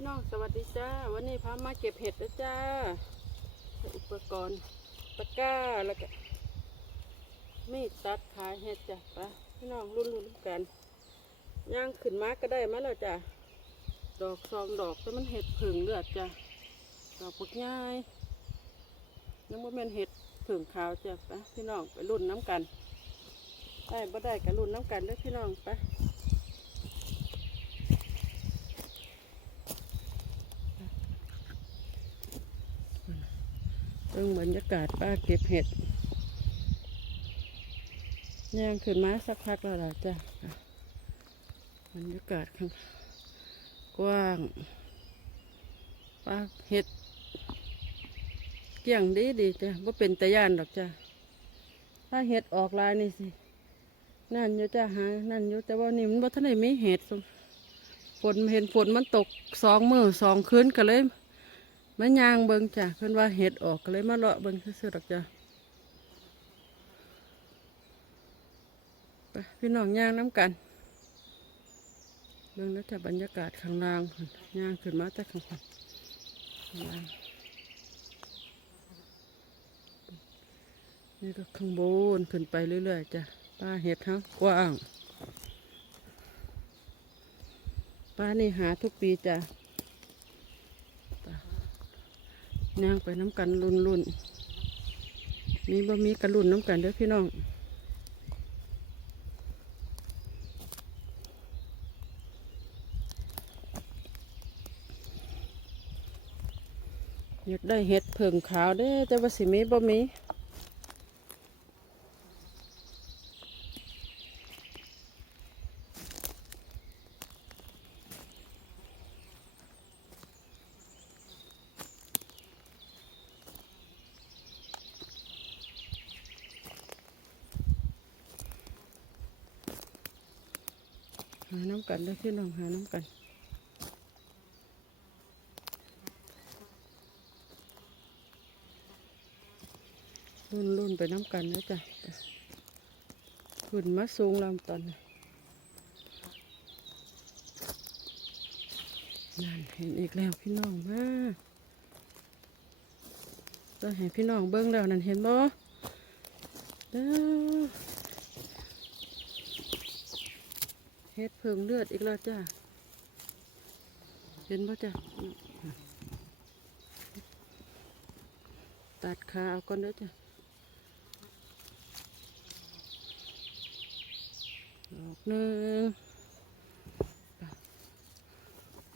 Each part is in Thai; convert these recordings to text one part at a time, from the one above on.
พี่น้องสวัสดีจ้า วันนี้พามาเก็บเห็ดนะจ้า อุปกรณ์ตะกร้าแล้วก็มีดตัดขายเห็ดจ้ะไปพี่น้องรุ่นรุ่นกันย่างขึ้นมาก็ได้มาแล้วจ้ะดอกสองดอกแต่มันเห็ดผึ่งเลือดจ้ะดอกปักง่ายยังว่ามันเห็ดผึ่งขาวจ้ะไปพี่น้องไปรุ่นน้ำกันได้บ่ได้ก็รุ่นน้ำกันเด้อพี่น้องไปเรื่องบรรยากาศป้าเก็บเห็ดย่างขึ้นมาสักพักแล้วล่ะจ้ะอะบรรยากาศข้างกว้างป้าเห็ด เกี่ยงดีดีจ้ะว่าเป็นตะย่านดอกจ้ะถ้าเห็ดออกลายนี่สินั่นอยู่จ้ะหานั่นอยู่แต่ว่านี่มันว่าท่านไหนไม่เห็ดสมฝนเห็นฝนมันตกสองมือสองคืนก็เลย มายางเบิงจ้ะเพิ่นว่าเห็ดออกก็เลยมาเลาะเบิงซื่อๆดอกจ้ะไปพี่น้องย่างน้ำกันเบิงแล้วจ้ะบรรยากาศข้างล่างย่างขึ้นมาแต่ข้างบนนี่ก็ข้างบนขึ้นไปเรื่อยๆจ้ะป้าเห็ดฮะกว้างป้านี่หาทุกปีจ้ะ ย่างไปน้ำกันรุ่นรุ่นมีบะมีกระรุ่นน้ำกันเด้อพี่น้องอยากได้เห็ดเผิงขาวเด้อแต่ว่าสิมีบ่มี หาน้ำกันเด้อพี่น้องหาน้ำกันรุ่นรุ่นไปน้ำกันนะจ๊ะขึ้นมาสูงลำตอนนี้นั่นเห็นอีกแล้วพี่น้องมาต้องเห็นพี่น้องเบิ้งแล้วนั่นเห็นบ่เด้อเฮ็ดเพิงเลือดอีกแล้วจ้ะเห็นบ่จ้ะตัดขาเอาก่อนเด้อจ้ะดอกหนึ่ง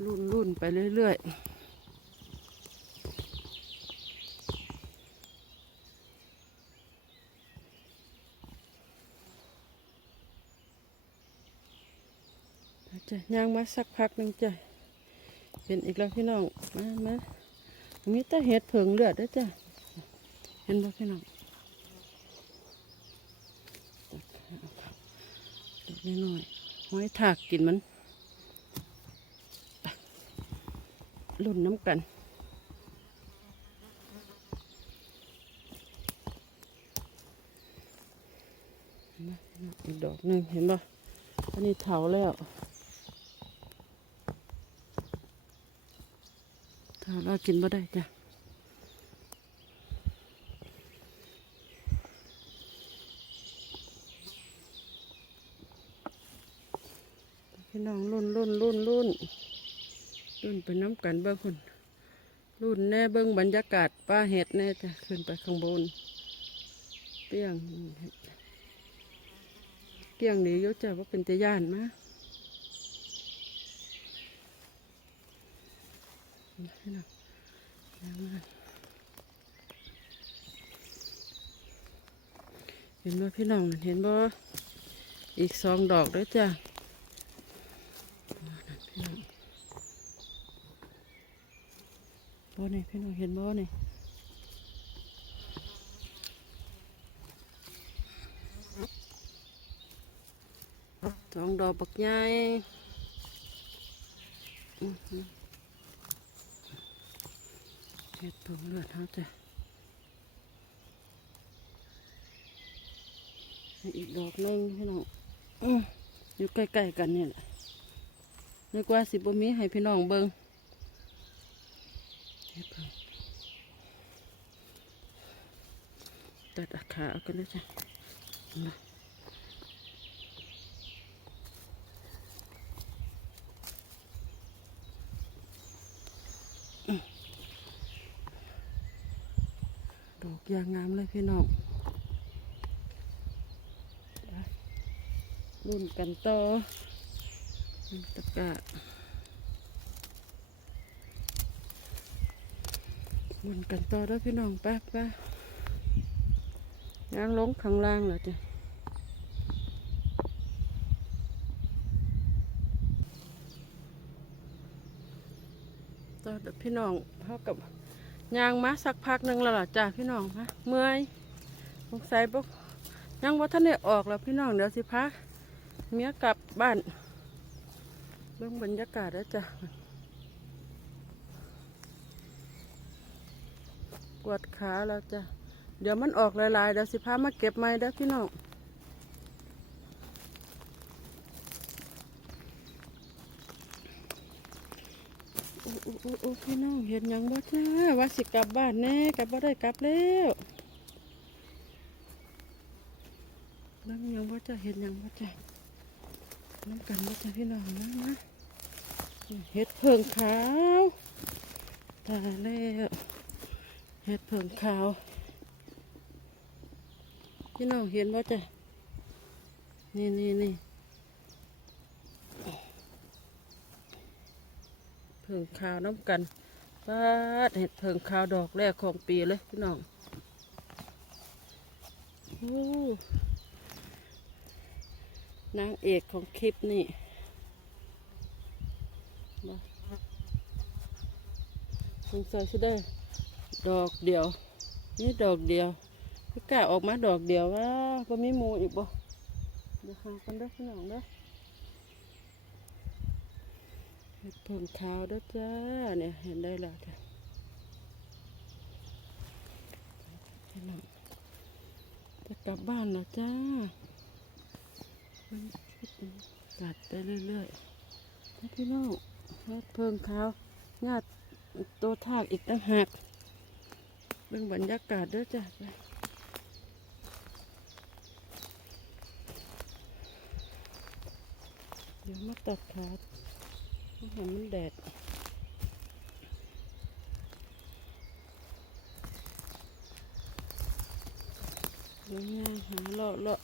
รุ่นรุ่นไปเรื่อยๆ จะย่างมาสักพักหนึ่งจ้ะเห็นอีกแล้วพี่น้องมามามีแต่เห็ดเผิงเลือดเด้วยจ้ะเห็นบ่พี่น้องเล็กน้อยห้อยถากกินมันไปรุ่นน้ำกันอีกดอกหนึ่งเห็นป่ะอันนี้เถาแล้ว เรากินบ่ได้จ้ะพี่น้องรุ่นรุ่นรุ่นรุ่นรุ่นไปน้ำกันเบิ้งคนรุ่นแน่เบิ้งบรรยากาศป้าเห็ดแน่จะขึ้นไปข้างบนเปี้ยงเปี้ยงหนีอยศจะว่าเป็นตะย่านมาพี่น้อง เห็นบ่พี่น้องเห็นบ่อีกสองดอกด้วยจ้ะบ่นี่พี่น้องเห็นบ่นี่สองดอกบักใหญ่ เห็ดผงเลือดเขาจ้ะอีกดอกนึงพี่น้องอยู่ใกล้ๆกันนี่แหละนึกว่าสิบ่มีให้พี่น้องเบิงเฮ็ดเพิ่งตัดอาขาเอากันนะจ๊ะมา ดอกยางงามเลยพี่น้องรุ่นกันต่อรุ่นตะกะมุนกันต่อด้วยพี่น้องแป๊บแป๊บย่างลงข้างล่างเหรอจ้ะต่อเด้อพี่น้องเท่ากับ ยางมาสักพักหนึ่งแล้วล่ะจ้ะพี่น้องฮะเมื่อยสงสัยปุ๊ยังว่าท่านได้ออกแล้วพี่น้องเดี๋ยวสิพักเมียกลับบ้านเบื้องบรรยากาศแล้วจ้ะปวดขาแล้วจ้ะเดี๋ยวมันออกลายๆเดี๋ยวสิพามาเก็บไม้เด้อพี่น้อง โอ้โอ้โอ้พี่น้องเห็นยังบ่จ้าว่าสิกลับบ้านแน่กลับบ่ได้กลับแล้วแล้วยังบ่จ้าเห็นยังบ่จ้าน้ำกันบ่จ้าพี่น้องนะนะเห็ดเพิงขาวตายแล้วเห็ดเผิงขาว พี่น้องเห็นว่าจ้ะนี่นี่นี่ เผิงขาวน้ำกันปาดเห็ดเผิงขาวดอกแรกของปีเลยพี่น้องนางเอกของคลิปนี่สงสัยจะได้ดอกเดียว นี่ดอกเดียวพี่กาออกมาดอกเดียวว่าก็มีมูอีกบ่เดี๋ยวหากันเด้อพี่น้องเด้อ เห็ดผงขาวด้อจ้าเนี่ยเห็นได้แล้วจ้ะพี่น้องจะกลับบ้านแล้วจ้ามันตัดไปเรื่อยๆนะพี่น้องเห็ดเพิงขาวงาดตัวทากอีกต่างหากเบิ่งบรรยากาศด้อจ้ะเดี๋ยวมาตัดขาไม่ เห็นมันแดดเดี๋ยวง่ายหาเลาะเลาะ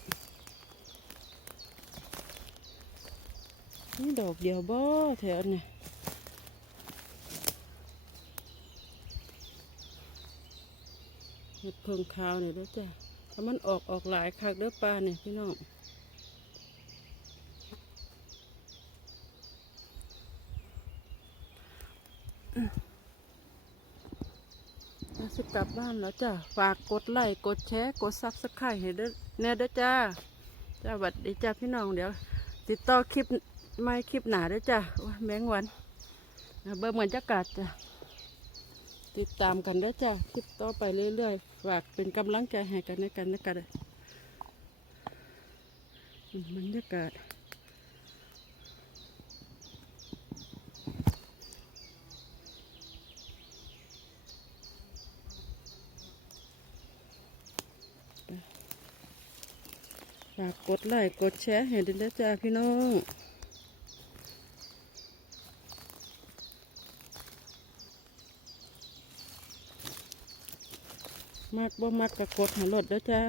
นี่ดอกเดียวบ่แถวเนี่ยเห็ดเพิงขาวเนี่ยด้วจ้ะถ้ามันออกออกหลายคักเด้อปลาเนี่ยพี่น้อง เราสิกลับบ้านแล้วจ้ะ ฝากกดไลค์ กดแชร์ กดซับสไครต์ให้ด้อแน่ด้อจ้าจ้าหวัดดีจ้าพี่น้องเดี๋ยว ติดต่อคลิปไม่คลิปหนาด้อจ้าแมงวัน เบิ่งบรรยากาศจ้ะ ติดตามกันด้อจ้ะคลิปต่อไปเรื่อยๆ ฝากเป็นกำลังใจให้กันในกันนะกันอืมบรรยากาศากกดไลค์กดแชร์ให้ด้วยจ้าพี่น้องมักบ่มักกะกดหัวรถเด้อจ้า